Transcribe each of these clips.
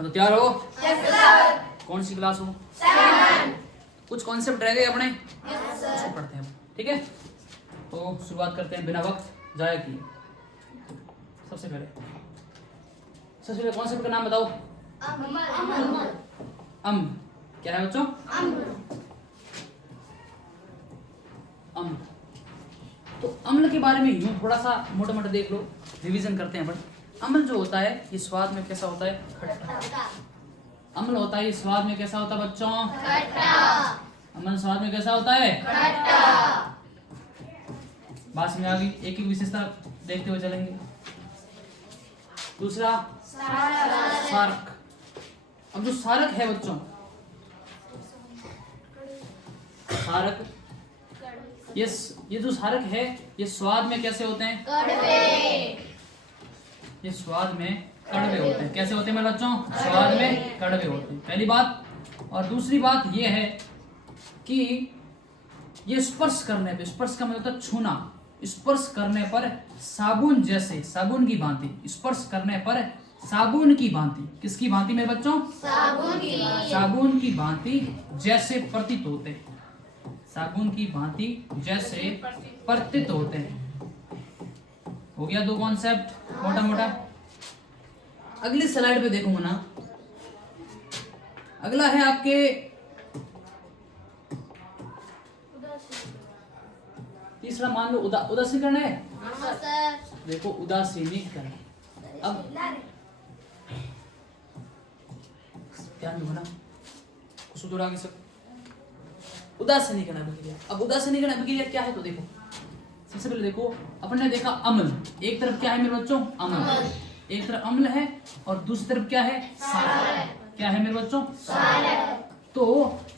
हाँ, तो तैयार हो? Yes sir. कौन सी क्लास हो? 7। कुछ कॉन्सेप्ट रह गए अपने, यस सर। उसको पढ़ते हैं अब, ठीक है। तो शुरुआत करते हैं बिना वक्त जाया किए। सबसे पहले कॉन्सेप्ट का नाम बताओ। अम्ल क्या है बच्चों? अम्ल। तो अम्ल के बारे में यूं थोड़ा सा मोटा मोटा देख लो, रिवीजन करते हैं अपन। अम्ल जो होता है ये स्वाद में कैसा होता है? खट्टा। अम्ल होता है ये स्वाद में कैसा होता है बच्चों? खट्टा। अम्ल स्वाद में कैसा होता है? खट्टा। बात में आ गई। एक एक विशेषता देखते हुए चलेंगे। दूसरा सारक। अब जो सारक है बच्चों, सारक ये जो सारक है ये स्वाद में कैसे होते हैं? कड़वे। ये स्वाद में कड़वे होते हैं। कैसे होते हैं मेरे बच्चों? स्वाद में कड़वे होते हैं, पहली बात। और दूसरी बात ये है कि ये स्पर्श करने पे, स्पर्श का मतलब होता है छूना, स्पर्श करने पर साबुन जैसे, साबुन की भांति, स्पर्श करने पर साबुन की भांति, किसकी भांति मेरे बच्चों? साबुन की भांति जैसे प्रतीत होते हैं। साबुन की भांति जैसे प्रतीत होते हैं। हो गया दो कॉन्सेप्ट मोटा मोटा। अगली स्लाइड पे देखो ना, अगला है आपके तीसरा, मान लो उदासीनीकरण है। देखो उदासीनीकरण, अब ध्यान दो ना, कुछ दूर आगे सब। उदासीनीकरण अभिक्रिया। अब उदासीनीकरण अभिक्रिया क्या है तो देखो, सबसे पहले देखो अपन ने देखा अम्ल, एक तरफ क्या है मेरे बच्चों? अम्ल, एक तरफ अम्ल है और दूसरी तरफ क्या है? सारक। क्या है मेरे बच्चों? सारक। तो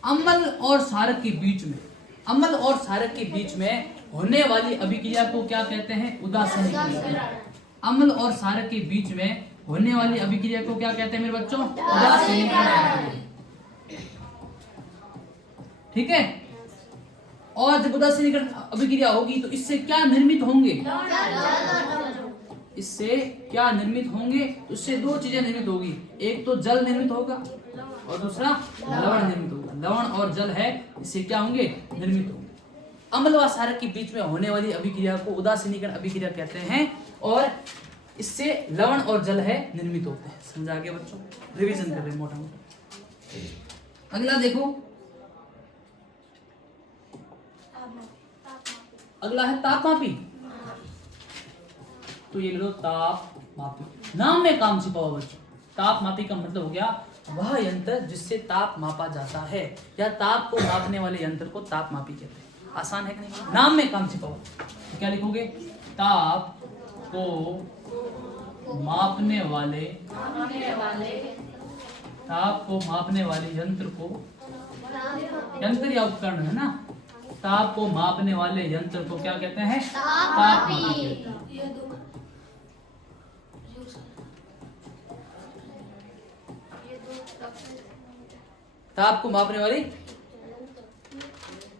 अम्ल और सारक के बीच में, अम्ल और सारक के बीच में होने वाली अभिक्रिया को क्या कहते हैं? उदासीनीकरण। अम्ल और सारक के बीच में होने वाली अभिक्रिया को क्या कहते हैं मेरे बच्चों? उदासीनीकरण। ठीक है। और जब उदासीनीकरण अभिक्रिया होगी तो इससे क्या निर्मित होंगे? इससे क्या निर्मित होंगे? तो इससे दो चीजें निर्मित होगी, एक तो जल निर्मित होगा और दूसरा लवण निर्मित होगा। लवण और जल है, इससे क्या होंगे? निर्मित होंगे। अम्ल व सारक के बीच में होने वाली अभिक्रिया को उदासीनीकरण अभिक्रिया कहते हैं और इससे लवण और जल है निर्मित होते हैं। समझा गया बच्चों? रिवीजन कर रहे हैं मोटा मोटा। अगला देखो, अगला है तापमापी। तो ये लो तापमापी, नाम में काम छिपा हुआ बच्चों। तापमापी का मतलब हो गया वह यंत्र जिससे ताप मापा जाता है, या ताप को मापने वाले यंत्र को तापमापी कहते हैं। आसान है कि नहीं? नाम में काम छिपा हुआ। तो क्या लिखोगे? ताप को मापने वाले, ताप को मापने वाले यंत्र को, यंत्र या उपकरण है ना, ताप को मापने वाले यंत्र को क्या कहते हैं? तापमापी। ताप को मापने वाली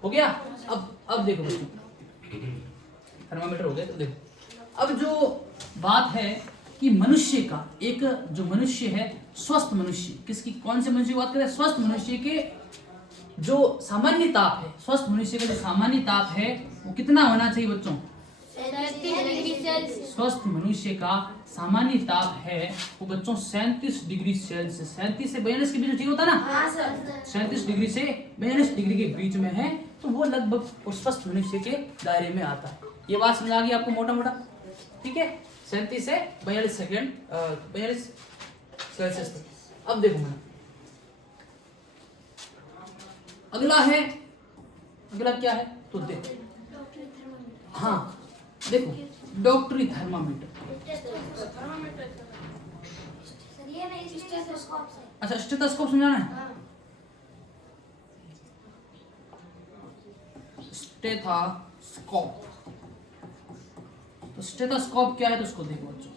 हो गया। अब देखो बच्चों, थर्मामीटर हो गया। तो देखो अब जो बात है कि मनुष्य का, एक जो मनुष्य है, स्वस्थ मनुष्य, किसकी, कौन से मनुष्य की बात करें? स्वस्थ मनुष्य के जो सामान्य ताप है, स्वस्थ मनुष्य का जो सामान्य ताप है वो कितना होना चाहिए बच्चों? 37 डिग्री सेल्सियस। स्वस्थ मनुष्य का सामान्य ताप है वो बच्चों 37 डिग्री सेल्सियस। 37 से 42 के बीच में, ठीक होता ना? 37 डिग्री से 42 डिग्री के बीच में है, तो वो लगभग उस स्वस्थ मनुष्य के दायरे में आता है। ये बात समझ आ गई आपको मोटा मोटा? ठीक है, 37 से 42 सेकेंड 42 सेल्सियस तक। अब देखो मैं, अगला है, अगला क्या है तो देखो, हाँ देखो, डॉक्टरी थर्मामीटर। अच्छा, स्टेथोस्कोप समझाना है? स्टेथोस्कोप, तो स्टेथोस्कोप क्या है तो उसको देखो बच्चों।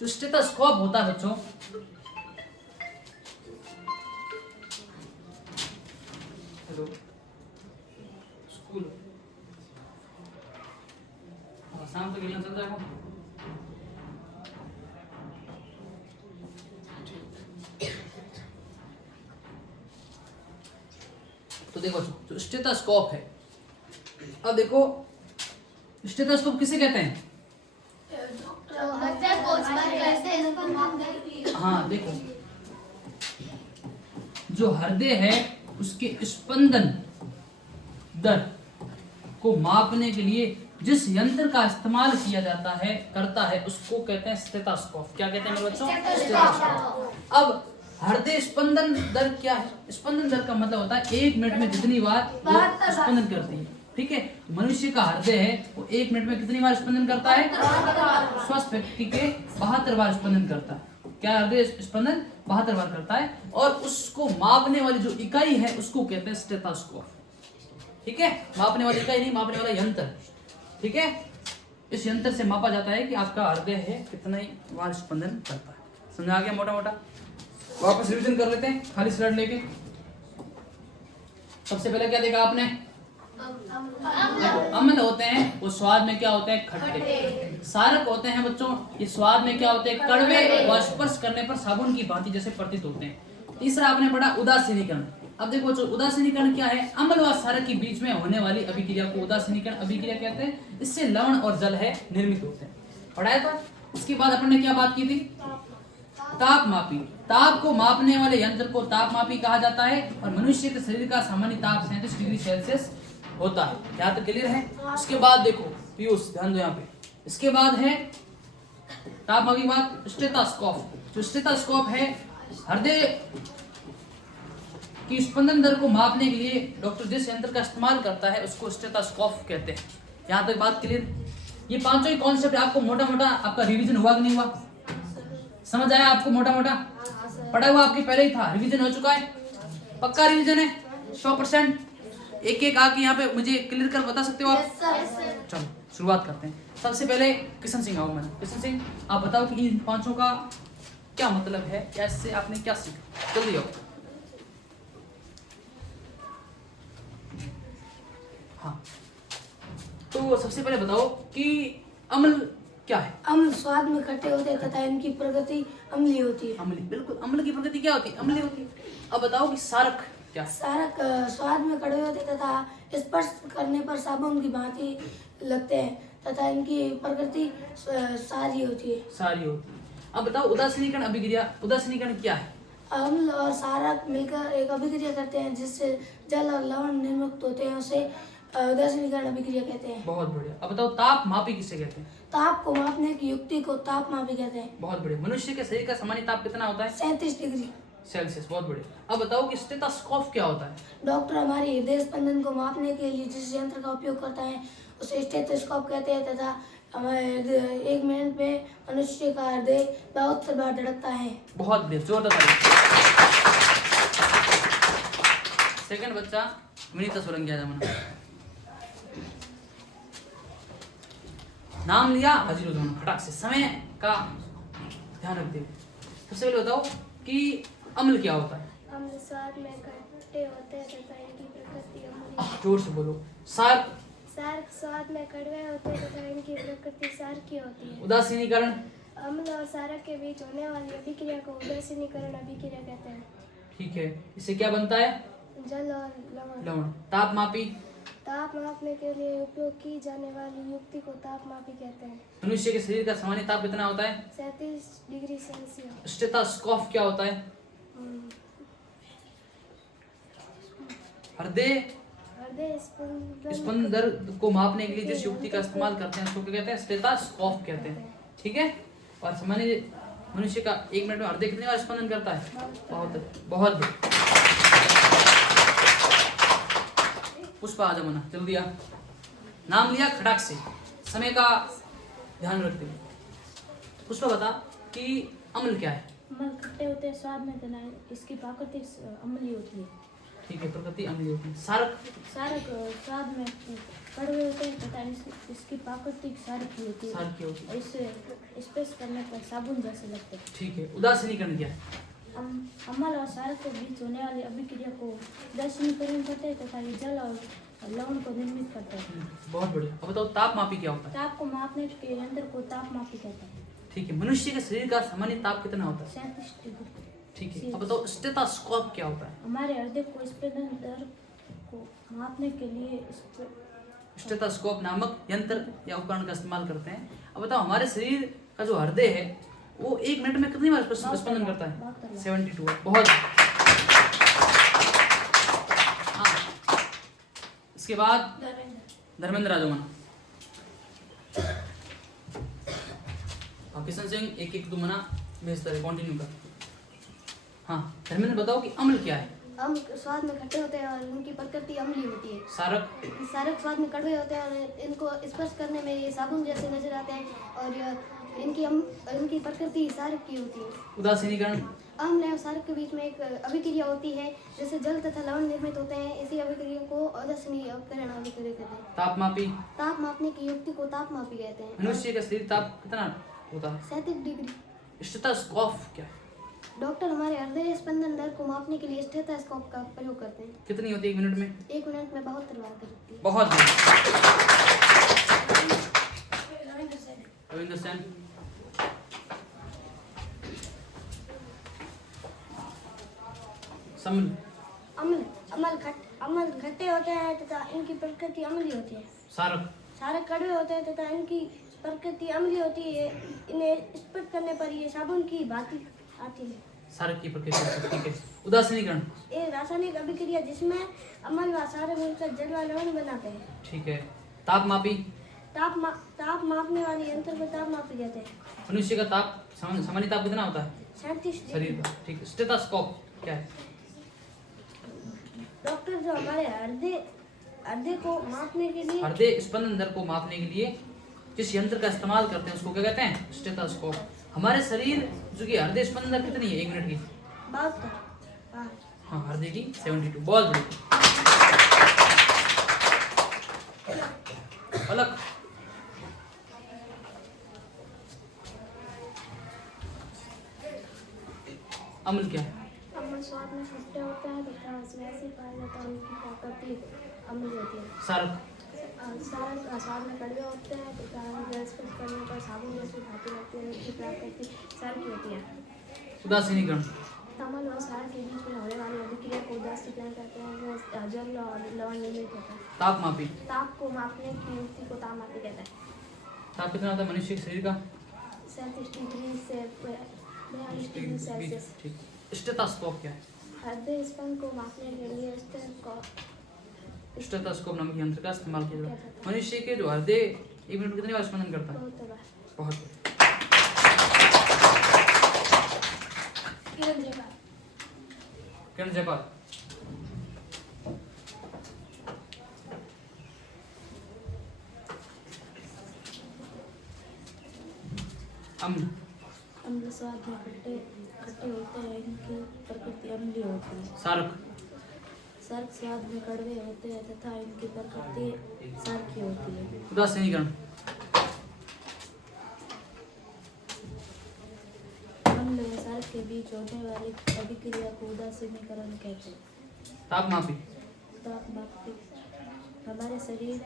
जो स्टेथोस्कोप होता है बच्चों, हेलो स्कूल, शाम तक खेलना चल जाएगा। स्टेथोस्कोप है। अब देखो स्टेथोस्कोप किसे कहते हैं? हृदय को स्पर्श हाँ देखो, जो हृदय है उसके स्पंदन दर को मापने के लिए जिस यंत्र का इस्तेमाल किया जाता है करता है उसको कहते हैं स्टेथोस्कोप। क्या कहते हैं मेरे बच्चों? स्टेथोस्कोप। अब हृदय स्पंदन दर क्या है? स्पंदन दर का मतलब होता है 1 मिनट में जितनी बार वो स्पंदन करती है। ठीक है, मनुष्य का हृदय है वो 1 मिनट में कितनी बार स्पंदन करता है? स्वस्थ व्यक्ति के 72 बार स्पंदन करता है। क्या हृदय स्पंदन 72 बार करता है, और उसको मापने वाली जो इकाई है उसको कहते हैं स्टेथोस्कोप। ठीक है, मापने वाली इकाई नहीं, मापने वाला यंत्र। ठीक है, इस यंत्र से मापा जाता है कि आपका हृदय है कितना ही बार स्पंदन करता है। समझ आ गया मोटा मोटा? वापस रिवीजन कर लेते हैं खाली स्लाइड लेके। सबसे पहले क्या देखा आपने? देखो, अम्ल होते हैं वो स्वाद में क्या होते हैं? खट्टे। सारक होते हैं बच्चों, ये स्वाद में क्या होते हैं? कड़वे, और स्पर्श करने पर साबुन की भांति जैसे प्रतीत होते हैं। तीसरा आपने पढ़ा उदासीनीकरण। अब देखो बच्चों, उदासीनीकरण क्या है? अम्ल व सारक के बीच में होने वाली अभिक्रिया को उदासीनीकरण अभिक्रिया कहते हैं। इससे लवण और जल है निर्मित होते हैं। पढ़ाया था। इसके बाद अपन ने क्या बात की थी? तापमापी। ताप को मापने वाले यंत्र को तापमापी कहा जाता है, और मनुष्य के शरीर का सामान्य ताप 37 डिग्री सेल्सियस होता है। यहाँ तक क्लियर है? इसके बाद देखो पीयूष, ध्यान दो यहाँ पे। इसके बाद है तापमापी के बाद स्टेथोस्कोप। जो स्टेथोस्कोप है हृदय की स्पंदन दर को मापने के लिए डॉक्टर जिस यंत्र का इस्तेमाल करता है उसको स्टेथोस्कोप कहते हैं। यहाँ तक बात क्लियर? ये पांचों ही कॉन्सेप्ट आपको मोटा मोटा आपका रिवीजन हुआ कि नहीं हुआ? समझ आया आपको? मोटा मोटा पढ़ा हुआ आपके पहले ही था, रिवीजन हो चुका है? पक्का रिवीजन है 100%? एक एक आके यहाँ पे मुझे क्लियर कर बता सकते हो आप? चलो शुरुआत करते हैं। सबसे पहले किशन सिंह आओ। मैंने किशन सिंह, आप बताओ कि इन पांचों का क्या मतलब है, या इससे आपने क्या सीखा? जल्दी आओ। हाँ, तो सबसे पहले बताओ कि अम्ल क्या है? अम्ल स्वाद में खट्टे होते हैं तथा इनकी प्रकृति अम्लीय होती है। अम्लीय, बिल्कुल। अम्ल की प्रकृति क्या होती है? अम्लीय होती है। अब बताओ कि सारक क्या है? सारक स्वाद में कड़वे होते हैं तथा स्पर्श करने पर साबुन की भांति लगते हैं तथा इनकी प्रकृति सारी होती है। सारी होती है। अब बताओ उदासीनीकरण अभिक्रिया। उदासीनीकरण क्या है? अम्ल और सारक मिलकर एक अभिक्रिया करते हैं जिससे जल और लवण निर्मुक्त होते हैं, उसे उदासीनीकरण अभिक्रिया कहते हैं। बहुत बढ़िया। अब बताओ तापमापी किसे कहते हैं? ताप को मापने की युक्ति को तापमापी कहते हैं। बहुत बढ़िया। मनुष्य के शरीर का सामान्य ताप कितना होता है? 37 डिग्री सेल्सियस। बहुत बढ़िया। अब बताओ कि स्टेथोस्कोप क्या होता है? डॉक्टर हमारे हृदय स्पंदन को मापने के लिए जिस यंत्र का उपयोग करता है उसे स्टेथोस्कोप कहते हैं तथा हमारे 1 मिनट में मनुष्य का हृदय 72 बार धड़कता है। बहुत बढ़िया, जोरदार ताली। सेकंड बच्चा विनीता सोलंकी जमाना। नाम लिया, हाजिर हो जाना फटाक से, समय का ध्यान रखते हुए। सबसे पहले बताओ कि अम्ल क्या होता है? अम्ल स्वाद में खट्टे होते हैं तथा इनकी प्रकृति अम्लीय। जोर से बोलो। सार सार्क स्वाद में कड़वे होते हैं तथा इनकी प्रकृति सारकी होती है। उदासीनीकरण अम्ल और सारक के बीच होने वाली अभिक्रिया को उदासीनीकरण अभिक्रिया कहते हैं। ठीक है, इससे क्या बनता है? जल और लवण। लवण। तापमापी ताप मापने के लिए उपयोग की जाने वाली युक्ति को तापमापी कहते हैं। मनुष्य के शरीर का सामान्य ताप कितना होता है? 37 डिग्री सेल्सियस। स्टेथोस्कोप क्या होता है? हृदय हृदय स्पंदन स्पंदन दर को मापने के लिए जिस युक्ति का इस्तेमाल करते हैं उसको क्या कहते हैं? स्टेथोस्कोप कहते हैं। ठीक है, और सामान्य मनुष्य का 1 मिनट में हृदय कितनी बार स्पंदन करता है? बहुत बहुत बढ़िया। पुष्पा आजमाना, जल्दी आ। नाम लिया खटाक से, समय का ध्यान रखते हुए। पुष्पा बता कि अम्ल क्या है? अम्ल खट्टे होते हैं स्वाद में तथा इसकी प्राकृतिक अम्लीय होती है। ठीक है, प्रकृति अम्लीय होती है। सारक सारक स्वाद में कड़वे होते हैं तथा इसकी प्राकृतिक सारकी होती है सारकी होती है। और इससे स्पर्श करने पर साबुन जैसे लगते हैं। ठीक है, उदासीनीकरण क्या है? अम्ल और सारक के बीच होने वाली अभिक्रिया को उदासीनीकरण करते हैं तथा ये जल और लवण को निर्मित करते हैं। बहुत बढ़िया। अब बताओ तापमापी क्या होता है? ताप को मापने के यंत्र को तापमापी कहते हैं। ठीक है, मनुष्य के शरीर का सामान्य ताप कितना होता है? 37 डिग्री। ठीक है, अब बताओ स्टेथोस्कोप क्या होता है? हमारे हृदय को स्पंदन दर को मापने के लिए स्टेथोस्कोप नामक यंत्र या उपकरण का इस्तेमाल करते हैं। अब बताओ हमारे शरीर का जो हृदय है वो 1 मिनट में कितनी बार स्पंदन करता है? 72। बहुत। हाँ, इसके बाद धर्मेंद्र राजोमना। किशन सिंह एक एक दो मना भेजता है, कंटिन्यू कर। हाँ धर्मेंद्र बताओ कि अम्ल क्या है? अम्ल स्वाद में खट्टे होते हैं और इनकी प्रकृति अम्लीय होती है। सारक? सारक स्वाद में कड़वे होते हैं और इनको स्पर्श करने में ये साबुन जैसे नजर आते हैं और इनकी प्रकृति सारक की होती है। उदासीनीकरण? अम्ल एवं सारक के बीच में एक अभिक्रिया होती है जिससे जल तथा लवण निर्मित होते हैं। इसी अभिक्रिया को उदासीनी अपकरण अभिक्रिया कहते हैं। तापमापी? ताप मापने की युक्ति को तापमापी कहते हैं। मनुष्य का शरीर ताप कितना होता है? 37 डिग्री। स्टेथोस्कोप क्या है? डॉक्टर हमारे हृदय स्पंदन दर को मापने के लिए स्टेथोस्कोप का प्रयोग करते हैं। कितनी होती है 1 मिनट में? 1 मिनट में 72 बार करती है। बहुत बढ़िया। रविंद्र सेन? समन? अम्ल खट्टे होते हैं तथा इनकी प्रकृति अम्लीय होती है। सारक? सारक कड़वे होते हैं तथा इनकी प्रकृति अम्लीय होती है। इन्हें स्पर्श करने पर ये साबुन की भांति आती है। सारक की प्रकृति, ठीक है। उदासीनीकरण? ये रासायनिक अभिक्रिया जिसमें अम्ल व सारक मिलकर जल व लवण बनाते हैं। ठीक है। तापमापी? ताप मापने वाले यंत्र को तापमापी कहते हैं। मनुष्य का ताप सामान्य ताप कितना होता है 37 शरीर का? ठीक है। स्टेथोस्कोप क्या है? डॉक्टर जो हमारे हृदय को मापने के लिए हृदय स्पंदन दर को मापने के लिए जिस यंत्र का इस्तेमाल करते हैं उसको क्या कहते हैं? स्टेथोस्कोप। हमारे शरीर जो कि हृदय स्पंदन दर कितनी है 1 मिनट की? 72। हाँ हृदय की 72। बहुत बढ़िया। अलग? अम्ल क्या है? अम्ल स्वाद में खट्टे होते हैं तथा वैसे पाया जाता है उनकी प्रकृति अम्लीय होती है। सारक? सारक स्वाद में कड़वे होते हैं तथा स्पर्श करने पर साबुन जैसी भांति लगती है। उनकी प्रकृति सारक की होती है। उदासीनीकरण? अम्ल और सारक के बीच में होने वाली अभिक्रिया को उदासीकरण कहते हैं। वो जल और लवण निर्मित होता है। तापमापी? ताप को मापने की युक्ति को तापमापी कहते हैं। ताप कितना होता है मनुष्य के शरीर का? 37 डिग्री से 42 डिग्री सेल्सियस। ठीक। स्टेथोस्कोप क्या है? हृदय स्पंदन को मापने के लिए स्टेथोस्कोप नामक यंत्र का इस्तेमाल किया जाता है। मनुष्य के जो हृदय 1 मिनट में कितनी बार स्पंदन करता है? बहुत किरण जयपाल? अम्ल स्वाद में खट्टे होते हैं। इनकी प्रकृति अम्लीय होती है। सारक? सारक स्वाद में कड़वे होते हैं तथा इनकी प्रकृति सारकी होती है। उदासीनीकरण? अम्ल व सारक के बीच होने वाली अभिक्रिया को उदासीनीकरण कहते हैं। तापमापी? तापमापी हमारे शरीर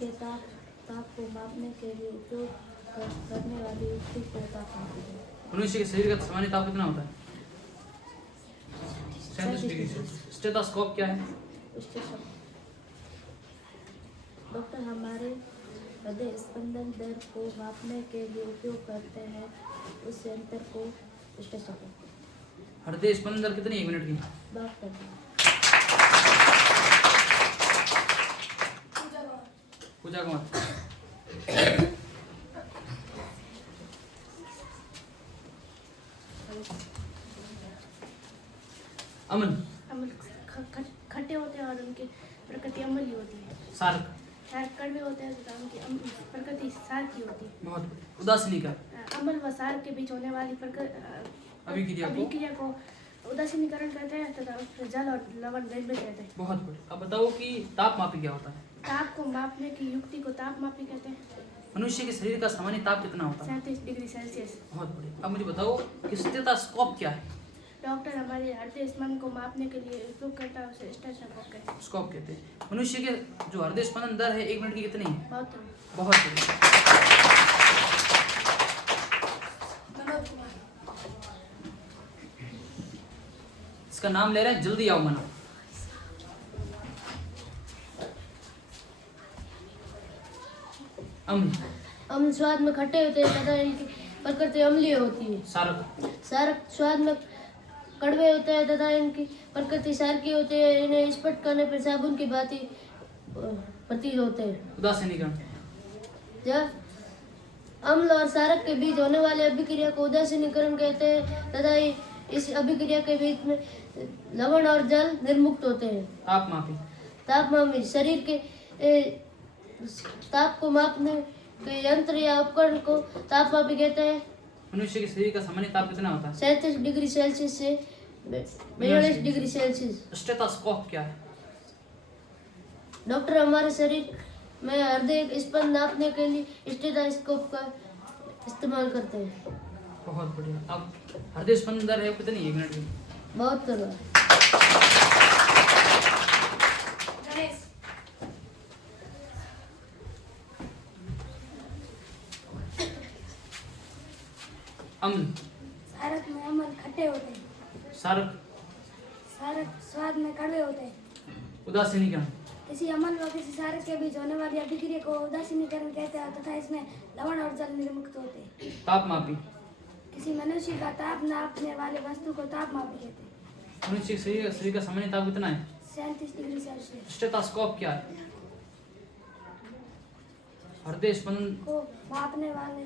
के ताप को मापने के लिए उपयोग करने वाली युक्ति को तापमापी है। मनुष्य के शरीर का सामान्य ताप कितना होता है? 37 डिग्री सेल्सियस। स्टेथोस्कोप क्या है? डॉक्टर हमारे हृदय स्पंदन दर को मापने के लिए उपयोग करते हैं उस यंत्र को स्टेथोस्कोप। हृदय स्पंदन दर कितनी 1 मिनट की? 72। पूजा कुमार? अमन? अम्ल खट्टे होते हैं और उनकी प्रकृति अम्लीय होती है। सारक? सारक कड़वे होते हैं तथा उनकी प्रकृति सारक की होती है। बहुत। उदासीनीकरण? अम्ल व सारक के बीच होने वाली अभिक्रिया को उदासीनीकरण कहते हैं तथा उसमें जल और लवण निर्मित रहते हैं। बहुत बढ़िया। अब बताओ कि तापमापी क्या होता है? ताप को मापने की युक्ति को तापमापी कहते हैं। मनुष्य के शरीर का सामान्य ताप कितना होता है? 37 डिग्री सेल्सियस। बहुत बढ़िया। अब मुझे बताओ कि स्टेथोस्कोप क्या है? डॉक्टर हमारे हृदय स्पंदन को मापने के लिए उपयोग करता है उसे स्टेथोस्कोप कहते हैं। स्कोप कहते हैं। मनुष्य के जो हृदय स्पंदन दर है 1 मिनट की कितनी है? बहुत बहुत बढ़िया। इसका नाम ले रहे हैं, जल्दी आओ मना। अम्ल अम्ल स्वाद में खट्टे होते हैं तथा इनकी प्रकृति अम्लीय होती है। सारक सारक स्वाद में कड़वे होते हैं तथा इनकी प्रकृति सारकी होती है। इन्हें स्पर्श करने पर साबुन की भांति प्रतीत होते हैं। उदासीनीकरण जब अम्ल और सारक के बीच होने वाली अभिक्रिया को उदासीनीकरण कहते हैं तथा इस अभिक्रिया के बीच में लवण और जल निर्मुक्त होते हैं। तापमापी तापमान शरीर के ताप को मापने के यंत्र या उपकरण को तापमापी कहते हैं। मनुष्य के शरीर का सामान्य ताप कितना होता है? 37 डिग्री सेल्सियस से 42 डिग्री सेल्सियस। स्टेथोस्कोप क्या है? डॉक्टर हमारे शरीर में हृदय स्पंदन नापने के लिए स्टेथोस्कोप का इस्तेमाल करते हैं। बहुत बढ़िया। अब हृदय स्पंदन दर है वो कितनी है 1 मिनट में? बहुत तरह अम्ल सारक में अम्ल खट्टे होते हैं। सारक सारक स्वाद में कड़वे होते हैं। उदासीनीकरण किसी अम्ल व किसी सारक के बीच होने वाली अभिक्रिया को उदासीनीकरण कहते हैं तथा इसमें लवण और जल निर्मुक्त होते हैं। तापमापी किसी मनुष्य का ताप नापने वाले वस्तु को तापमापी कहते हैं। मनुष्य के शरीर का सामान्य ताप कितना है? 37 डिग्री सेल्सियस। स्टेथोस्कोप क्या है? हृदय स्पंदन को मापने वाले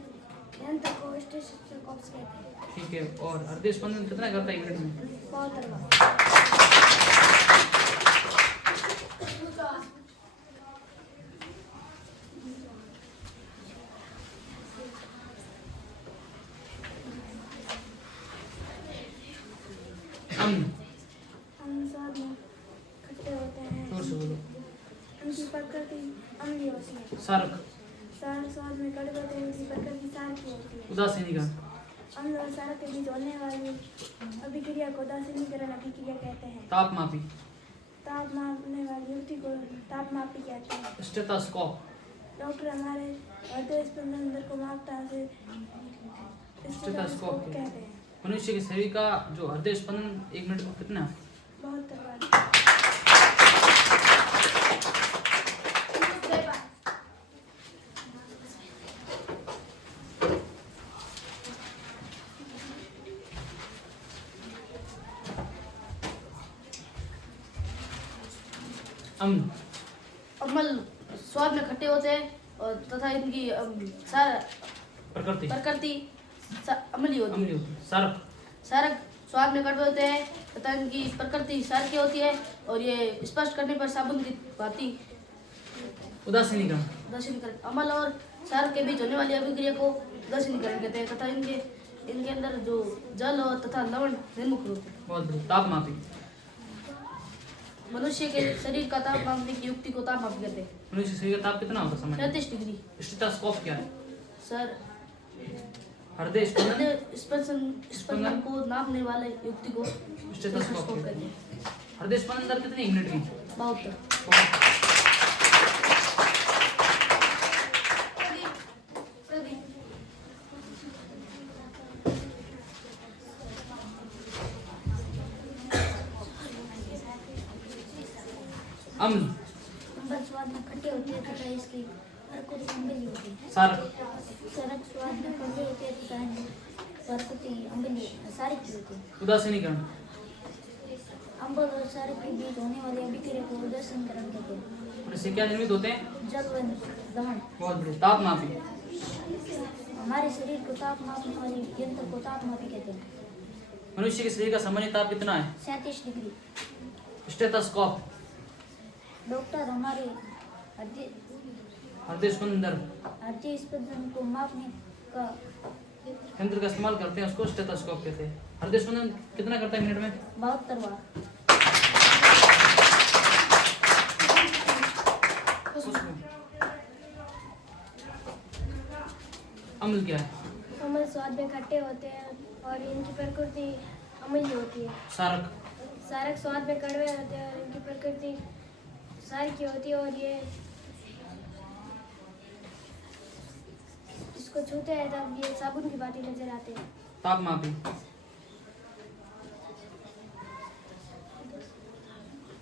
यंत्र को स्टेथोस्कोप कहते हैं। ठीक है। और हृदय स्पंदन कितना करता है 1 मिनट में? बहुत तरह अम्ल अम्ल स्वाद में खट्टे होते हैं। जोर से बोलो। उनकी प्रकृति अम्लीय होती है। सारक सारक स्वाद में कड़वे होते हैं। उनकी प्रकृति सारकी होती है। उदासीनीकरण अम्ल और सारक के बीच होने वाली अभिक्रिया को उदासीनीकरण अभिक्रिया कहते हैं। तापमापी ताप मापने वाली युक्ति को तापमापी कहते हैं। स्टेथोस्कोप डॉक्टर हमारे हृदय स्पंदन दर को मापता है स्टेथोस्कोप कहते हैं। मनुष्य के शरीर का जो हृदय स्पंदन 1 मिनट में कितना है? 72 बार। अम्ल अम्ल स्वाद में खट्टे होते हैं और तथा इनकी प्रकृति प्रकृति अम्लीय होती अम्लीय है। होती है। सारक सारक स्वाद में कड़वे होते हैं तथा इनकी प्रकृति सारकी होती है और ये स्पर्श करने पर साबुन की भांति उदासीनीकरण उदासीनीकरण अम्ल और सारक के बीच होने वाली अभिक्रिया को उदासीनीकरण कहते हैं तथा इनके अंदर जो जल और तथा लवण निर्मुक्त होते हैं। बहुत बढ़िया। तापमापी मनुष्य के शरीर का ताप मापने की युक्ति को तापमापी कहते हैं। मनुष्य शरीर का ताप कितना होता है सामान्य? 37 डिग्री। स्टेथोस्कोप क्या है? सर हृदय स्पंदन हृदय स्पंदन को नापने वाले युक्ति को स्टेथोस्कोप कहते हैं। हृदय स्पंदन दर कितनी 1 मिनट की? 72। अम्ल अम्ल स्वाद में खट्टे होते हैं तथा इसकी प्रकृति अम्लीय होती है। सारक सारक स्वाद में कड़वे होते हैं तथा इनकी प्रकृति अम्लीय सारकी होती है। उदासीनीकरण अम्ल और सारक के बीच होने वाली अभिक्रिया को उदासीनीकरण कहते हैं। इससे क्या निर्मित होते हैं? जल व लवण। बहुत बढ़िया। तापमापी हमारे शरीर को ताप मापने वाले यंत्र को तापमापी कहते हैं। मनुष्य के शरीर का सामान्य ताप कितना है? 37 डिग्री। स्टेथोस्कोप डॉक्टर हमारे हृदय स्पंदन दर हृदय स्पंदन को मापने का यंत्र का इस्तेमाल करते हैं, उसको स्टेथोस्कोप कहते हैं। हृदय स्पंदन कितना करता है मिनट में? 72 बार। अम्ल क्या है? अम्ल स्वाद में खट्टे होते हैं और इनकी प्रकृति अम्लीय होती है। सारक सारक स्वाद में कड़वे होते हैं और इनकी प्रकृति सार की होती है और ये इसको छूते हैं तब ये साबुन की भांति नजर आते हैं। तापमापी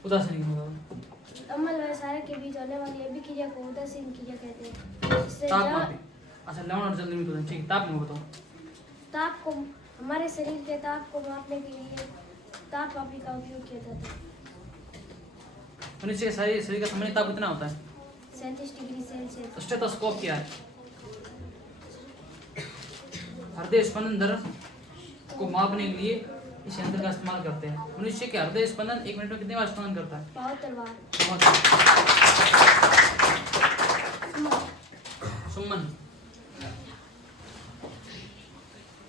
उदासीनीकरण अम्ल व सारक के बीच होने वाली अभिक्रिया को उदासीन क्रिया कहते हैं। इससे ताप जब मापी। अच्छा लवण और जल निर्मित होते हैं, ठीक है। ताप में बताओ। ताप को हमारे शरीर के ताप को मापने के लिए ताप मापी का उपयोग किया जाता है। मनुष्य के शरीर का सामान्य ताप कितना होता है? 37 डिग्री सेल्सियस। स्टेथोस्कोप क्या है? हृदय स्पंदन दर को मापने के लिए इस यंत्र का इस्तेमाल करते हैं। मनुष्य के हृदय स्पंदन 1 मिनट में कितनी बार स्पंदन करता है? 72 बार। सुमन।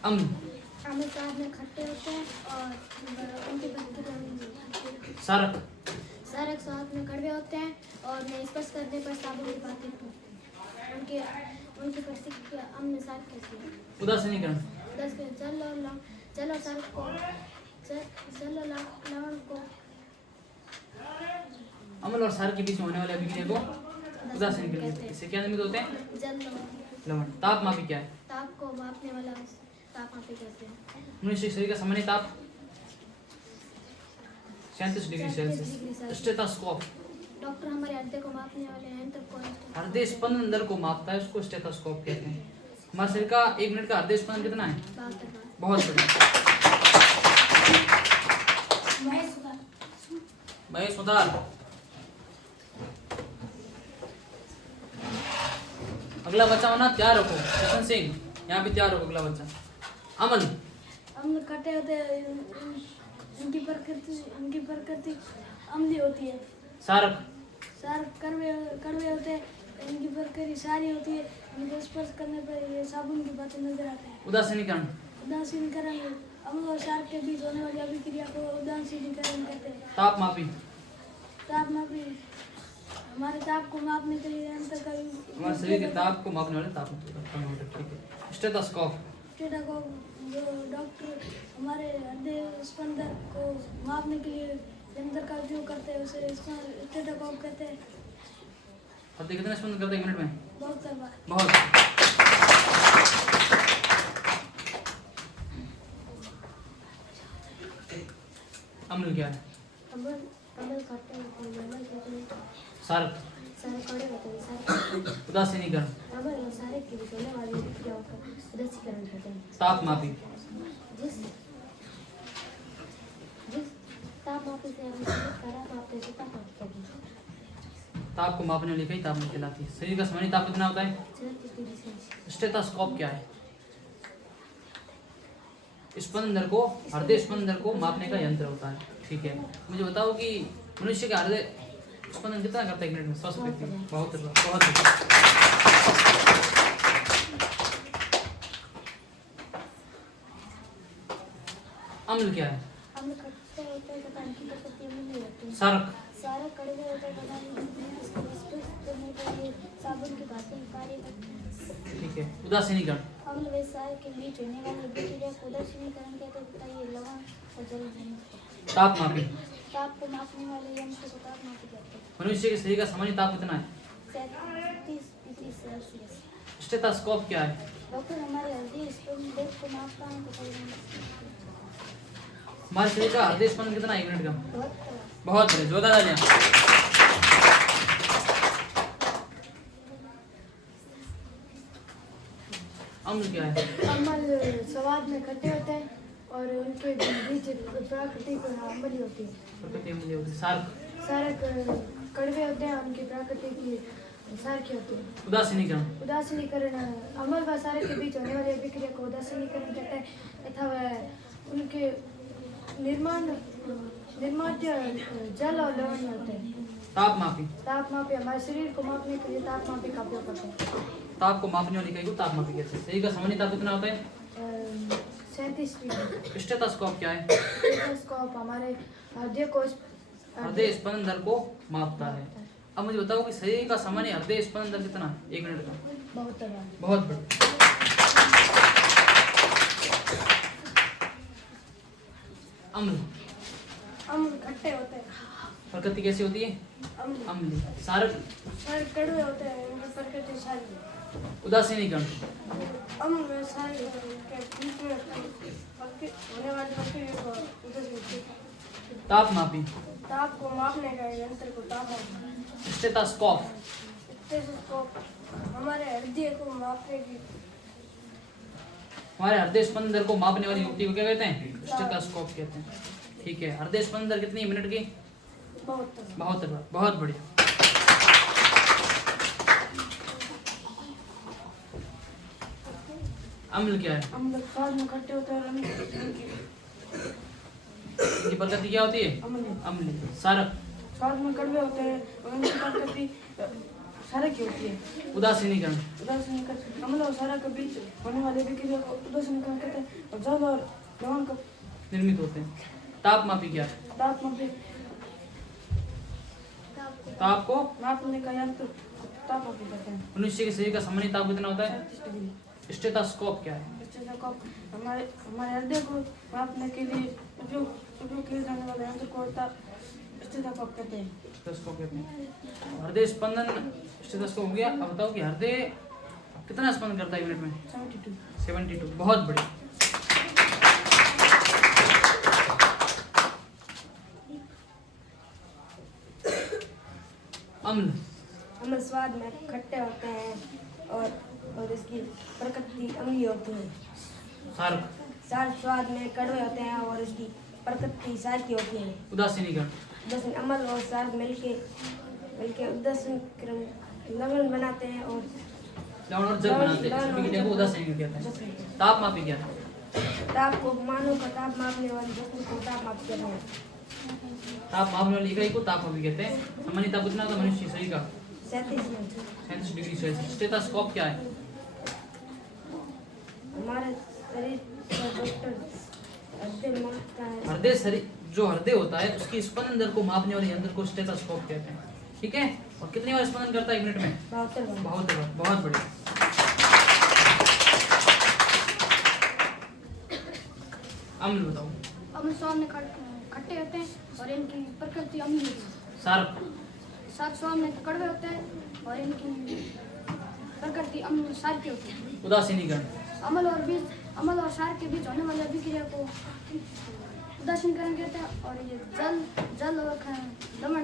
अम्ल। अम्ल स्वाद में खट्टे होते हैं और उनकी प्रतिक्रिया सारक। सारक स्वाद में कड़वे होते हैं और उन्हें स्पर्श करने पर साबुन की बातें उनकी प्रतिक्रिया अम्ल सारक कैसी है। उदासीनीकरण। जल और सारक को लवण को अम्ल और सारक के बीच में होने वाले अभिक्रिया को उदासीनीकरण कहते हैं। इससे क्या निर्मित होते हैं? जल लवण। ताप मापी क्या है? ताप को मापने वाला ताप मापी कहते हैं। मनुष्य के शरीर का सामान्य ताप 37 डिग्री सेल्सियस। स्टेथोस्कोप। डॉक्टर हमारे हृदय को मापने वाले यंत्र को हृदय स्पंदन दर को मापता है, उसको स्टेथोस्कोप कहते हैं। हमारे शरीर का 1 मिनट का हृदय स्पंदन कितना है? 72 बार। बहुत बढ़िया। महेश सुधार। अगला बच्चा होना तैयार रखो। किशन सिंह यहाँ भी तैयार रखो। अगला बच्चा अमन। अम्ल खट्टे होते हैं, इनकी प्रकृति अम्ली होती है। सारक। सारक कड़वे होते हैं, इनकी प्रकृति सारी होती है। इनको स्पर्श करने पर ये साबुन की बातें नजर आते हैं। उदासीनीकरण। उदासीनीकरण अम्ल और सारक के बीच होने वाली अभिक्रिया को उदासीनीकरण कहते हैं। ताप मापी। ताप मापी हमारे ताप को मापने के लिए यंत्र का हमारे शरीर के ताप को मापने वाले तापमात्र, ठीक है। स्टेथोस्कोप। जो डॉक्टर हमारे हृदय स्पंदन को मापने के लिए यंत्र का उपयोग करते हैं उसे स्टेथोस्कोप कहते हैं। हृदय कितना स्पंदन करते हैं 1 मिनट में? बहुत बार। बहुत। अम्ल क्या है? अम्ल खट्टे होते हैं। सारक। सारे कड़वे होते हैं। सारे उदासीनीकरण। अम्ल और सारे के बीच होने वाली अभिक्रियाओं का उदासीकरण कहते हैं। ताप मापी। जिस ताप मापी से हम ताप मापते हैं ताप मापते हैं। ताप को मापने वाली कई तापमान कहलाती है। शरीर का सामान्य ताप कितना होता है? 37 डिग्री सेल्सियस। स्टेथोस्कोप क्या है? स्पंदन दर को, हृदय स्पंदन दर को मापने का यंत्र होता है, ठीक है। मुझे बताओ कि मनुष्य का हृदय स्पंदन कितना करता है 1 मिनट में? 100 व्यक्ति। बहुत बहुत। अम्ल क्या है? अम्ल खट्टे होते हैं तथा इनकी प्रकृति अम्लीय होती है। सारक। सारे कड़वे होते हैं तथा इन्हें स्पर्श करने के लिए साबुन की भांति कार्य करते हैं। ठीक है। उदासीनीकरण। अम्ल व सार के बीच होने वाली अभिक्रिया को उदासीनीकरण कहते हैं तथा ये लवण और जल निर्मित। ताप मापी। ताप को मापने वाले यंत्र को ताप मापी कहते हैं। मनुष्य के शरीर का सामान्य ताप कितना है? 37 डिग्री सेल्सियस। स्टेथोस्कोप क्या है? डॉक्टर हमारे हृदय स्पंदन को मापता है तथा हमारे शरीर का हृदय स्पंदन कितना है 1 मिनट का? बहुत बहुत बढ़िया, जोरदार तालियां। अम्ल क्या है? अम्ल स्वाद में खट्टे होते हैं और उनके बीच प्राकृतिक अम्ली होती है। प्रकृति अम्लीय होती है। सारक। सारक कड़वे होते हैं, उनकी प्राकृतिक सारक होती है। उदासीनीकरण। उदासीनीकरण अम्ल व सारक के बीच होने वाली अभिक्रिया को उदासीनीकरण कहते हैं तथा वह उनके निर्मात्य जल और लवण होते हैं। ताप मापी। ताप मापी हमारे शरीर को मापने के लिए ताप मापी का उपयोग करते हैं। ताप को मापने वाली इकाई को ताप मापी कहते हैं। शरीर का सामान्य ताप कितना होता है? 37 डिग्री। स्टेथोस्कोप क्या है? स्टेथोस्कोप हमारे हृदय को हृदय स्पंदन दर को मापता है। अब मुझे बताओ कि शरीर का सामान्य हृदय स्पंदन दर कितना है 1 मिनट का? बहुत तरह। बहुत बढ़िया। अम्ल। अम्ल खट्टे होते हैं। प्रकृति कैसी होती है? अम्ल अम्लीय। सारक। सारे कड़वे होते हैं, इनकी प्रकृति सारी। उदासीनीकरण। अम्ल में सारे के बीच में होने वाली प्रक्रिया को उदासीनीकरण। ताप मापी। ताप को मापने का यंत्र को ताप मापी। स्टेथोस्कोप। स्टेथोस्कोप हमारे हृदय को मापने की हमारे हृदय स्पंदन दर को मापने वाली युक्ति को क्या कहते हैं? स्टेथोस्कोप कहते हैं। ठीक है, हृदय स्पंदन दर कितनी मिनट की? 72 बार। बहुत बढ़िया। अम्ल क्या है? हम लोग स्वाद में इकट्ठे होते हैं और इनकी प्रकृति क्या होती है? अम्ल। सारक? स्वाद में कड़वे होते हैं और उनकी प्रकृति क्षारक की होती है। उदासीनीकरण? उदासीनीकरण अम्ल और क्षारक के बीच होने वाले विक्रिया को उदासीनीकरण कहते हैं और जल और लवण का निर्मित होते हैं। तापमापी क्या है? ताप को मापने का यंत्र तापमापी कहते हैं। मनुष्य के शरीर का सामान्य ताप कितना होता है? 37 डिग्री। स्टेथोस्कोप क्या है? स्टेथोस्कोप हमारे हृदय को मापने के लिए उपयोग किए जाने वाले यंत्र को स्टेथोस्कोप कहते हैं। स्टेथोस्कोप कहते हैं। हृदय स्पंदन स्टेथोस्कोप हो गया। अब बताओ कि हृदय कितना स्पंदन करता है मिनट में? 72। बहुत बढ़िया। अम्ल? अम्ल स्वाद में खट्टे होते हैं और इसकी प्रकृति अम्लीय होती है। सारक? सार स्वाद में कड़वे होते हैं और इसकी प्रकृति क्षार की होती है। उदासीनीकरण? उदासीन अम्ल और क्षार मिलके उदासीनीकरण लवण बनाते हैं और लवण और जल बनाते हैं। इस प्रक्रिया को उदासीनीकरण कहते हैं। तापमापी क्या है? ताप को मानव का ताप मापने वाली वस्तु को तापमाप कहते हैं। ताप मापने वाली इकाई को तापमापी कहते हैं। सामान्य ताप कितना होता है मनुष्य शरीर का? 37 डिग्री सेल्सियस। स्टेथोस्कोप क्या है? हमारे शरीर का डॉक्टर हृदय मापता है। हृदय शरीर जो हृदय होता है उसकी स्पंदन दर को मापने वाले यंत्र को स्टेथोस्कोप कहते हैं। ठीक है, और कितनी बार स्पंदन करता है एक मिनट में? 72 बार। बहुत बार। बहुत बढ़िया। अम्ल बताओ। अम्ल स्वाद में खट्टे होते हैं और इनकी प्रकृति अम्लीय होती है। सारक? सात स्वाद में कड़वे होते हैं और इनकी प्रकृति अम्ल क्षार की होती है। उदासीनीकरण? अम्ल और क्षार के बीच होने वाली अभिक्रिया को उदासीनीकरण कहते हैं और ये जल और लवण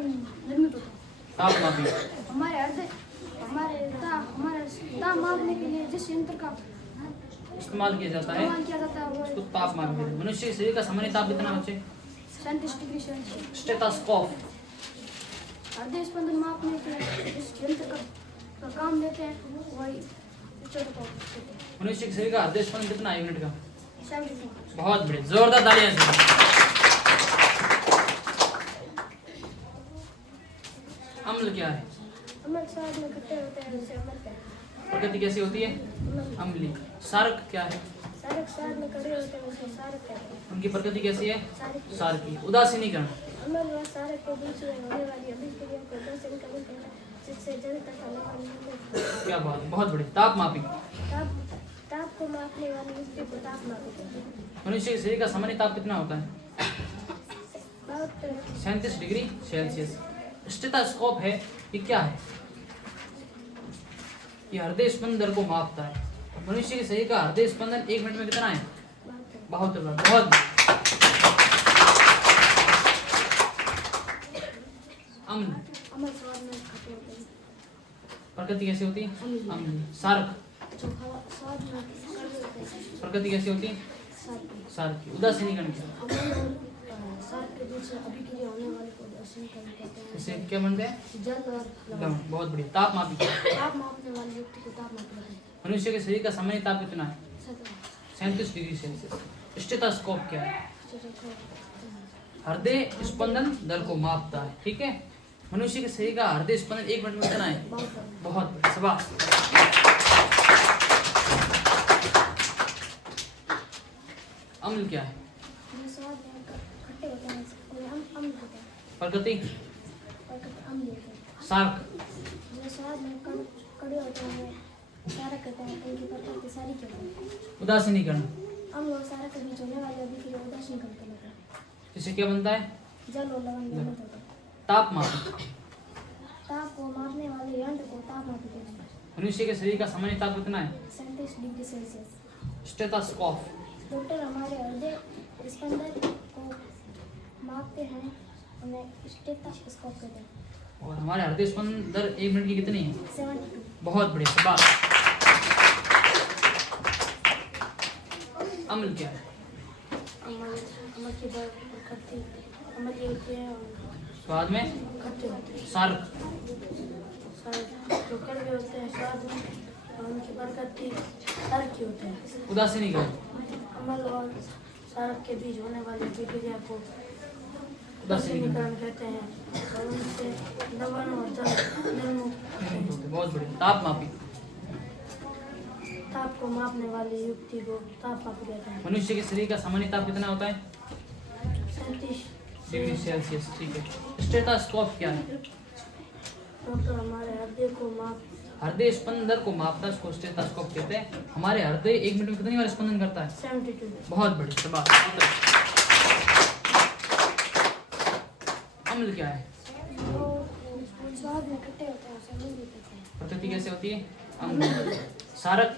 निर्मित होते हैं। तापमापी? हमारे ताप मापने के लिए जिस यंत्र का इस्तेमाल किया जाता है इस्तेमाल किया जाता है वो उसको तापमान कहते हैं। मनुष्य के शरीर का सामान्य ताप कितना बच्चे? 37 डिग्री सेल्सियस। स्टेथोस्कोप? हृदय स्पंदन मापने के लिए जिस यंत्र का काम लेते हैं वही स्टेथोस्कोप कहते हैं। मनुष्य के शरीर का हृदय स्पंदन कितना है यूनिट का? 72। बहुत बढ़िया। जोरदार तालियां से। अम्ल क्या है? अम्ल स्वाद में खट्टे होते हैं उसे अम्ल कहते हैं। प्रकृति कैसी होती है? अम्ली। सारक क्या है? क्षारक स्वाद में कड़वे होते हैं उसे क्षारक कहते हैं। उनकी प्रकृति कैसी है? सारकी। उदासीनीकरण? अम्ल व क्षारक के बीच में होने वाली अभिक्रिया को उदासीनीकरण कहते हैं जिससे जल तथा लवण निर्मित होते हैं। क्या बात, बहुत बढ़िया। तापमापी? ताप को मापने वाली वस्तु को तापमापी कहते हैं। मनुष्य के शरीर का सामान्य ताप कितना होता है? 37 डिग्री सेल्सियस। स्टेथोस्कोप है, ये क्या है? ये हृदय स्पंदन दर को मापता है। मनुष्य के शरीर का हृदय स्पंदन एक मिनट में कितना है? 72 बार। बहुत। अम्ल? अम्ल स्वाद में खट्टे होते हैं। प्रकृति कैसी होती है? अम्ली। सारक? स्वाद में कड़वे होते हैं। प्रकृति कैसी होती है? सारकी। उदासीनीकरण क्या? अम्ल और क्षार के बीच अभिक्रिया होने वाले को उदासीनीकरण कहते हैं। इसे क्या बनते हैं? जल और लवण। बहुत बढ़िया। तापमापी? ताप मापने वाली युक्ति को तापमापी कहते हैं। मनुष्य के शरीर का सामान्य ताप कितना है? 37 डिग्री सेल्सियस। स्टेथोस्कोप क्या है? हृदय स्पंदन दर को मापता है। ठीक है, मनुष्य के शरीर का हृदय स्पंदन एक मिनट में कितना है? बहुत। शाबाश। अम्ल क्या है? स्वाद में खट्टे होते हैं और अम्ल होते हैं। प्रकृति? अम्ल होते हैं। सारक? स्वाद में कड़वे होते हैं क्षारक कहते हैं। इनकी प्रकृति क्षारी की होती है। उदासीनीकरण? अम्ल और क्षारक के बीच होने वाली अभिक्रिया उदासीनीकरण कहलाता है। इससे क्या बनता है? जल और लवण निर्मित होता है। तापमापी? ताप को मापने वाले यंत्र को तापमापी कहते हैं। मनुष्य के शरीर का सामान्य ताप कितना है? 37 डिग्री सेल्सियस। स्टेथोस्कोप? डॉक्टर हमारे हृदय स्पंदन को मापते हैं, उन्हें स्टेथोस्कोप कहते हैं। और हमारे हृदय स्पंदन दर 1 मिनट की कितनी है? 72। बहुत बढ़िया, शाबाश। अम्ल क्या है? अमल की प्रकृति अमली होती है और स्वाद में खट्टे होते हैं। सार्क, जो कड़वे होते हैं स्वाद में और उनकी प्रकृति सार की होते हैं। उदासीनी क्या है? अमल और सारक के बीच होने वाली प्रक्रिया को उदासीनीकरण उदासीनीकरण कहते हैं और उनसे लवण और जल निर्मुक्त होते हैं। बहुत बढ़िया। ताप मापी, ताप को मापने वाली युक्ति को ताप मापी कहते हैं। मनुष्य के शरीर का सामान्य ताप कितना होता है? 37 डिग्री सेल्सियस, ठीक है। स्टेथोस्कोप क्या है? डॉक्टर हमारे हृदय को माप हृदय स्पंदन दर को मापता है, उसको स्टेथोस्कोप कहते हैं। हमारे हृदय 1 मिनट में कितनी बार स्पंदन करता है? 72 बहुत बढ़िया, शाबाश। अम्ल क्या है? स्वाद में खट्टे होते हैं, उसे अम्ल कहते हैं। प्रकृति कैसे होती है? अम्ल। सारक,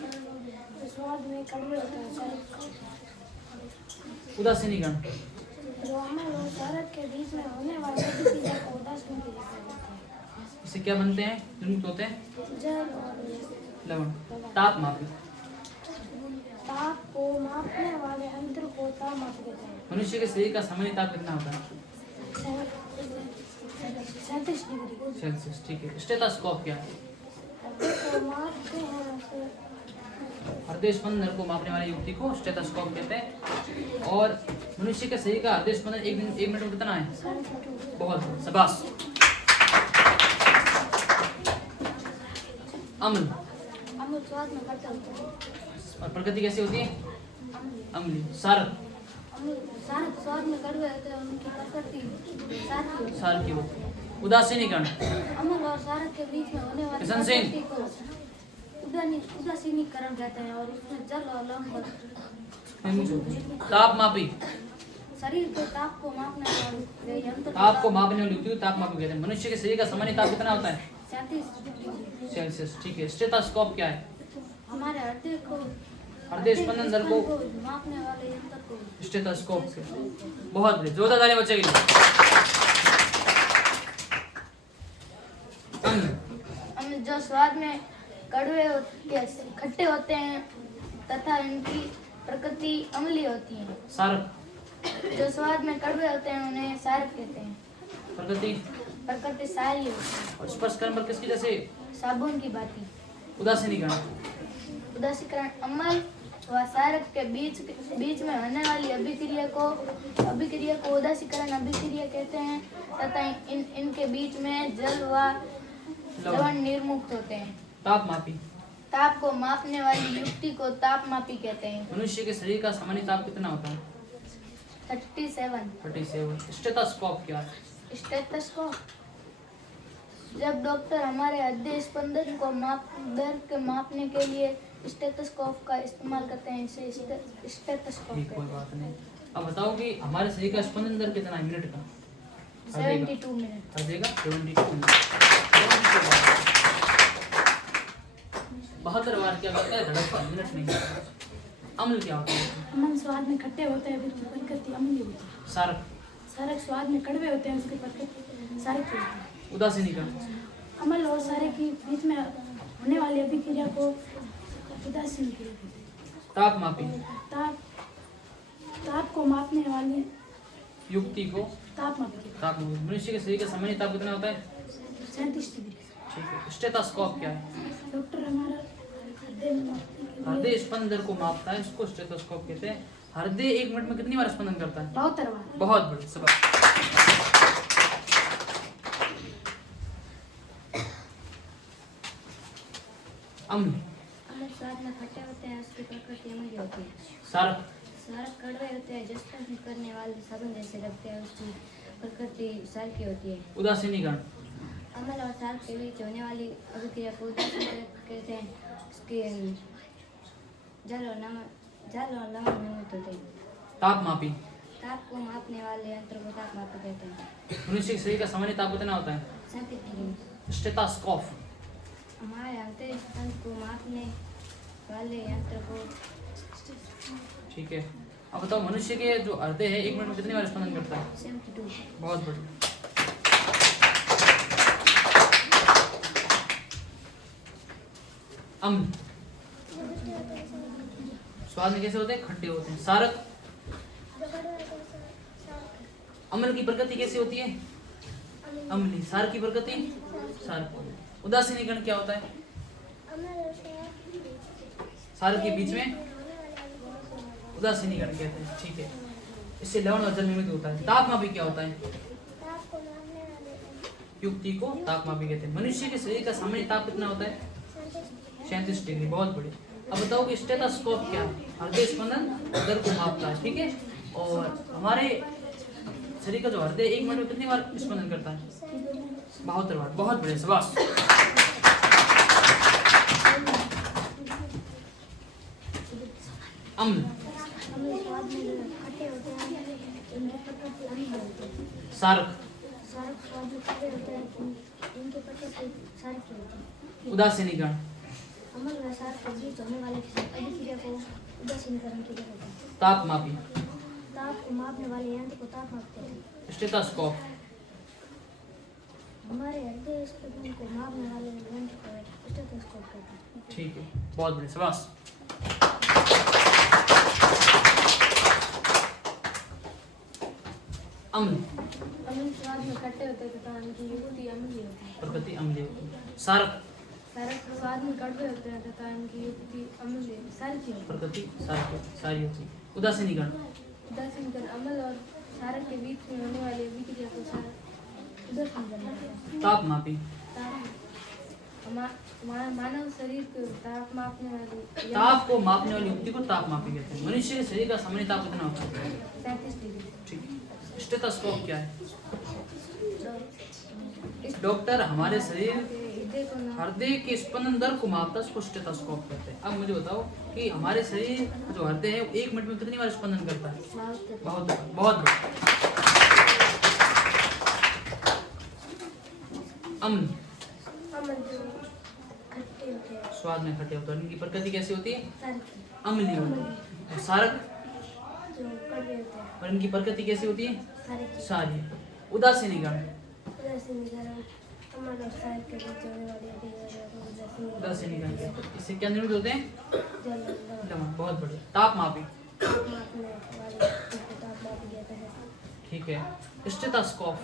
स्वाद में कड़वे होते हैं, सारक। उदासीनीकरण, जो अमल और सारक के बीच में होने वाली प्रक्रिया को उदासीन कहते हैं। इससे क्या बनते हैं? निर्मुक्त होते हैं जल और लवण। ताप मापी, ताप को मापने वाले यंत्र को ताप मापी कहते हैं। मनुष्य के शरीर का सामान्य ताप कितना होता है? 37 डिग्री। सेल्सियस, ठीक है। स्टेथोस्कोप क्या है? हृदय को मापते हैं उसे हृदय स्पंदन दर को मापने वाली युक्ति को स्टेथोस्कोप कहते हैं। और मनुष्य के शरीर का हृदय स्पंदन 1 मिनट में कितना है? 72। बहुत बढ़िया, शाबाश। अम्ल अम्ल स्वाद में खट्टे होते हैं। और प्रकृति कैसी होती है? अम्ली। सारक, अम्ल सारक स्वाद में कड़वे होते हैं, उनकी प्रकृति सार की होती है। सार की होती है। उदासीनीकरण, अम्ल और सारक के बीच में होने वाली किशन सिंह। प्रकृति को उदासीनीकरण कहते हैं और उसमें जल और लवण ताप मापी, शरीर के ताप को मापने वाले यंत्र ताप को मापने वाली युक्ति को ताप मापी कहते हैं। मनुष्य के शरीर का सामान्य ताप कितना होता है? 37 डिग्री। सेल्सियस, ठीक है। स्टेथोस्कोप क्या है? हमारे हृदय को हृदय स्पंदन दर को मापने वाले यंत्र को स्टेथोस्कोप से। बहुत बढ़िया, जोरदार ताली बच्चे के लिए। अम्ल जो स्वाद में कड़वे या खट्टे होते हैं तथा इनकी प्रकृति अम्लीय होती है। सारक, जो स्वाद में कड़वे होते हैं उन्हें सारक कहते हैं। प्रकृति प्रकृति सारी होती है, और स्पर्श कर्म पर किसकी जैसे? साबुन की भांति। उदासीनीकरण, उदासीकरण अम्ल व सारक के बीच में होने वाली अभिक्रिया को उदासीकरण अभिक्रिया कहते हैं तथा इनके बीच में जल व लवण निर्मुक्त होते हैं। ताप मापी, ताप को मापने वाली युक्ति को ताप मापी कहते हैं। मनुष्य के शरीर का सामान्य ताप कितना होता है? 37। 37। स्टेथोस्कोप क्या है? स्टेथोस्कोप जब डॉक्टर हमारे हृदय स्पंदन को मापने के लिए स्टेथोस्कोप का इस्तेमाल करते हैं, इसे स्टेथोस्कोप ठीक, कोई कहते बात नहीं। अब बताओ कि हमारे शरीर का स्पंदन दर कितना है मिनट का? हैं। 72 मिनट। हृदय का 72 मिनट। 72 बार क्या करता है? धड़कता है, मिनट नहीं। अम्ल क्या होता है? अम्ल स्वाद में खट्टे होते हैं, उसकी प्रकृति अम्लीय होती है। सारक, सारक स्वाद में कड़वे होते हैं, उसकी प्रकृति सारक की होती है। उदासीनीकरण, अम्ल और सारक के बीच में होने वाली अभिक्रिया को उदासीन क्रिया कहते हैं। ताप मापी, ताप को मापने वाली युक्ति को ताप मापी ताप मापी। मनुष्य के शरीर का सामान्य ताप कितना होता है? 37 डिग्री। ठीक है। स्टेथोस्कोप क्या है? डॉक्टर हमारा हृदय में मापने के लिए हृदय स्पंदन दर को मापता है, इसको स्टेथोस्कोप कहते हैं। हृदय 1 मिनट में कितनी बार स्पंदन करता है? 72 बार। बहुत बढ़िया, शाबाश। अम्ल, अम्ल स्वाद में खट्टे होते हैं, उसकी प्रकृति अम्लीय होती है। सारक, सारक कड़वे होते हैं, जस्टिफाई करने वाले साबुन जैसे लगते हैं, उसकी प्रकृति सार की होती है। उदासीनीकरण, अम्ल और सारक के बीच होने वाली अभिक्रिया को उदासीकरण कहते हैं। उसके जल और लवण निर्मित होते हैं। ताप मापी, ताप को मापने वाले यंत्र को ताप मापी कहते हैं। मनुष्य के शरीर का सामान्य ताप कितना होता है? 37 डिग्री। स्टेथोस्कोप, हमारे हृदय स्पंदन को मापने वाले यंत्र को ठीक है। अब बताओ मनुष्य के जो हृदय है 1 मिनट में कितनी बार स्पंदन करता है? 72। बहुत बढ़िया। अम्ल स्वाद में कैसे होते हैं? खट्टे होते हैं। सारक अम्ल की प्रकृति कैसी होती है? अम्ली। सारक की प्रकृति सारक। उदासीनीकरण क्या होता है? सारक के बीच में उदासीनीकरण कहते हैं। ठीक है, इससे लवण और जल निर्मित होता है। तापमापी क्या होता है? युक्ति को तापमापी कहते हैं। मनुष्य के शरीर का सामान्य ताप कितना होता है? 37 डिग्री। बहुत बढ़िया। अब बताओ कि स्टेथोस्कोप क्या है? हृदय स्पंदन दर को मापता है। ठीक है, और हमारे शरीर का जो हृदय 1 मिनट में कितनी बार स्पंदन करता है? 72 बार। बहुत बढ़िया, शाबाश। अम्ल सारक उदासीनीकरण अम्ल व सारक के बीच होने वाले किसी अभिक्रिया को उदासीनीकरण की जाता है। तापमापी ताप को मापने वाले यंत्र को तापमाप कहते हैं। स्टेथोस्कोप हमारे हृदय स्पंदन को मापने वाले यंत्र को स्टेथोस्कोप कहते हैं। ठीक है, बहुत बढ़िया, शाबाश। अम्ल अम्ल स्वाद में खट्टे होते हैं तथा उनकी युक्ति अम्लीय होती है। प्रकृति अम्लीय होती है। सारक सारक स्वाद में कड़वे होते हैं तथा उनकी युक्ति अम्लीय सारी होती है। प्रकृति सारी होती है। उदासीनीकरण उदासीनीकरण अम्ल और सारक के बीच में होने वाली अभिक्रिया को उदासीनीकरण कहते हैं। तापमापी मानव शरीर को ताप मापने वाली ताप को मापने वाली युक्ति को तापमापी कहते हैं। मनुष्य के शरीर का सामान्य ताप कितना होता है? 37 डिग्री। ठीक है। स्टेथोस्कोप क्या है? डॉक्टर हमारे शरीर हृदय को हृदय के स्पंदन दर को मापता है, उसको स्टेथोस्कोप कहते हैं। अब मुझे बताओ कि हमारे शरीर का जो हृदय है 1 मिनट में कितनी बार स्पंदन करता है? बहुत बार। बहुत बार। अम्ल स्वाद में खट्टे होते हैं। इनकी प्रकृति कैसी होती है? अम्लीय होती है। और सारक और इनकी प्रकृति कैसी होती है? सारी। उदासीनीकरण उदासीनीकरण इससे क्या निर्मित होते हैं? लवण। बहुत बढ़िया। तापमापी ठीक है। स्टेथोस्कोप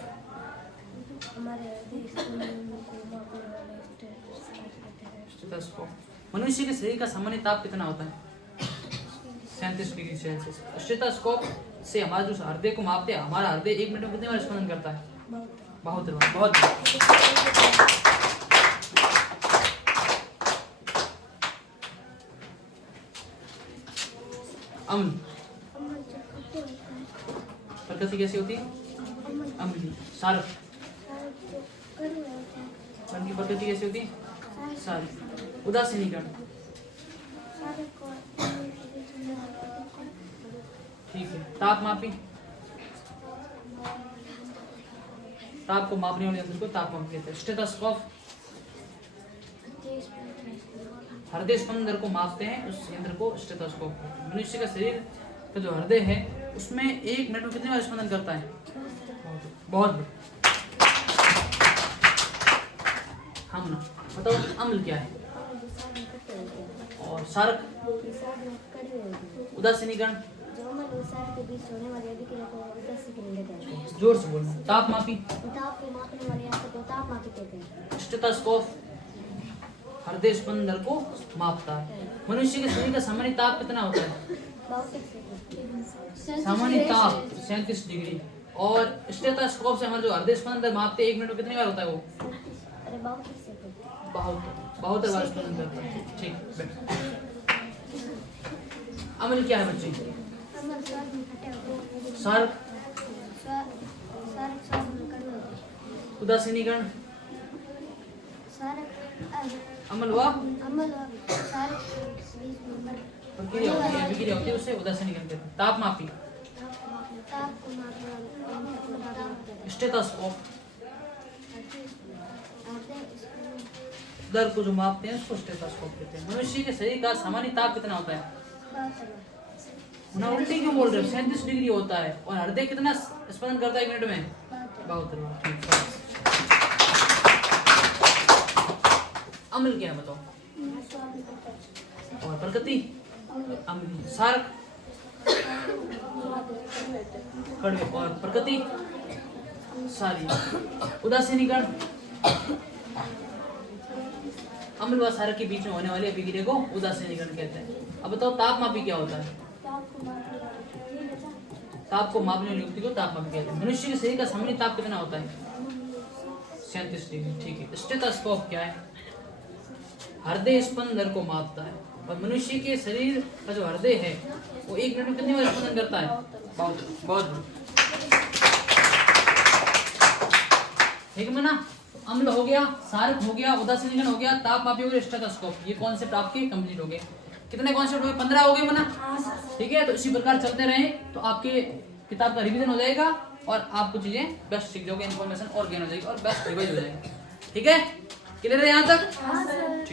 स्टेथोस्कोप मनुष्य के शरीर का सामान्य ताप कितना होता है? 37 डिग्री सेल्सियस। स्टेथोस्कोप से हमारा जो हृदय को मापते हैं, हमारा हृदय 1 मिनट में कितनी बार स्पंदन करता है? 72 बार। बहुत अम्ल प्रकृति कैसी होती है? अम्लीय। सारक की प्रकृति कैसी होती है? सारी। उदासीनीकरण ठीक है। तापमापी ताप को मापने वाले यंत्र को तापमापी कहते हैं। स्टेथोस्कोप हृदय स्पंदन दर को मापते हैं, उस यंत्र को स्टेथोस्कोप कहते हैं। मनुष्य का शरीर का जो हृदय है उसमें 1 मिनट में कितनी बार स्पंदन करता है? बहुत। हम ना बताओ अम्ल क्या है? और सारक उदासीनीकरण जोर से बोलना। तापमापी स्टेथोस्कोप हृदय स्पंदन दर को मापता है। मनुष्य के शरीर का सामान्य ताप कितना होता है? सामान्य ताप 37 डिग्री। और स्टेथोस्कोप से हमारा जो हृदय स्पंदन दर मापते हैं 1 मिनट में कितनी बार होता है? वो 72 बार स्पंदन करता है। ठीक। अम्ल क्या है बच्चे? सारक उदासीनीकरण अम्ल व अभिक्रिया होती है, उससे उदासीनीकरण कहते हैं। तापमापी स्टेथोस्कोप दर को जो मापते हैं उसको स्टेथोस्कोप कहते हैं। मनुष्य के शरीर का सामान्य ताप कितना होता है? ना उल्टी क्यों बोल रहे हो? 37 डिग्री होता है। और हृदय कितना स्पंदन करता है 1 मिनट में? 72 बार। अम्ल क्या है बताओ? और प्रकृति अम्लीय, सारक कड़वे और प्रकृति सारी, उदासीनीकरण अम्ल व सारक के बीच में होने वाली अभिक्रिया को उदासीनीकरण कहते हैं। अब बताओ तापमापी क्या होता है? ताप को मापने वाली युक्ति को तापमापी कहते हैं। मनुष्य के शरीर का सामान्य ताप कितना होता है? 37 डिग्री। ठीक है। स्टेथोस्कोप क्या है? हृदय स्पंदन को मापता है। और मनुष्य के शरीर का जो हृदय है वो 1 मिनट में कितनी बार स्पंदन करता है? बहुत। ठीक है ना? अम्ल हो गया, सारक हो गया, उदासीनीकरण हो गया, तापमापी हो गया, स्टेथोस्कोप। ये कॉन्सेप्ट आपके कंप्लीट हो गए। कितने कॉन्सेप्ट हो गए? 15 हो गए मना। ठीक है, तो इसी प्रकार चलते रहे तो आपके किताब का रिवीजन हो जाएगा और आपको चीजें बेस्ट सीख जाओगे, इन्फॉर्मेशन और गेन हो जाएगी और बेस्ट रिवाइज हो जाएगा। ठीक है, क्लियर है यहाँ तक? ठीक।